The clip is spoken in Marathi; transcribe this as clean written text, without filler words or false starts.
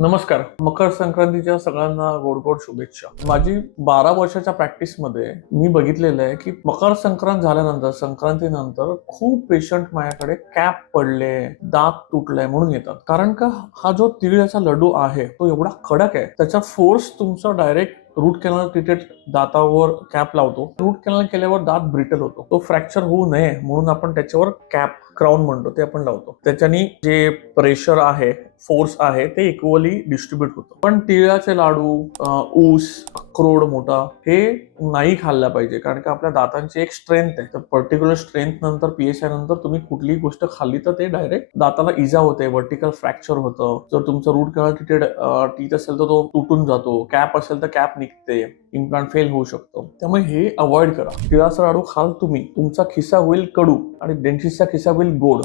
नमस्कार. मकर संक्रांतीच्या सगळ्यांना गोड गोड शुभेच्छा. माझी 12 वर्षाच्या प्रॅक्टिसमध्ये मी बघितलेलं आहे की मकर संक्रांत झाल्यानंतर संक्रांतीनंतर खूप पेशंट माझ्याकडे कॅप पडले, दात तुटले म्हणून येतात. कारण का हा जो तिळाचा लाडू आहे तो एवढा कडक आहे, त्याचा फोर्स तुमचा डायरेक्ट रूट कॅनल तिथे दातावर कॅप लावतो. रूट कॅनल केल्यावर दात ब्रिटल होतो. तो फ्रॅक्चर होऊ नये म्हणून आपण त्याच्यावर कॅप क्राऊन म्हणतो ते आपण लावतो. त्याच्यानी जे प्रेशर आहे, फोर्स आहे ते इक्वली डिस्ट्रीब्यूट होतं. पण तिळाचे लाडू, ऊस, अक्रोड मोठा हे नाही खाल्ला पाहिजे, कारण की आपल्या दातांची एक स्ट्रेंथ आहे. तर पर्टिक्युलर स्ट्रेंथ नंतर पीएसआय नंतर तुम्ही कुठलीही गोष्ट खाल्ली तर ते डायरेक्ट दाताला इजा होते, व्हर्टिकल फ्रॅक्चर होतं. जर तुमचं रूट कॅनल तिथे टीथ असेल तर तो तुटून जातो, कॅप असेल तर कॅप निघते, इम्प्लांट फेल होऊ शकतो. त्यामुळे हे अवॉइड करा. तिळाचा लाडू खाल तुम्ही, तुमचा खिसा होईल कडू आणि डेंटिस्टचा खिसा होईल गोड.